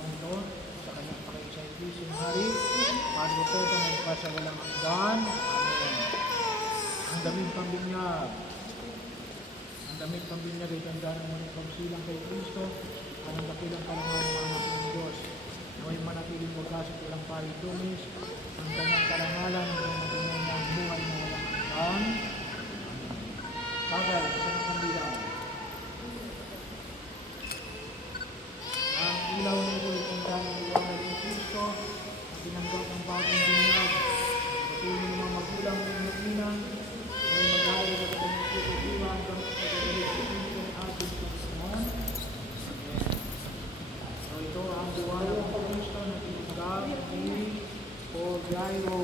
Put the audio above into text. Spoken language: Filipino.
bagong ito sa kanyang pakaisang hari, bago ito na nagpasawalang hanggan. Amen. Ang damit pambinyag. Ang damit pambinyag ay tanda ng mga pagsilang kay Kristo, ang dakilang kalangan ng anak ng Diyos. Naway manatiling pagkasot walang paritumis, ang kanyang karangalan ng matunay ng buhay na walang hanggan. Bagay, sa ng kandilang. Ang ilaw nito ay tanda ng iwanag ng Kristo, ang tinanggap ng bagong binyag, patuloy ng mga magulang ng mag-ina, ay mag-aaral sa kanyang puso-diwa hanggang sa pagkagalit sa Kristo ng ating Panginoon. So ito ang buhay ng Kristo na tinanggap ni Paul Jairo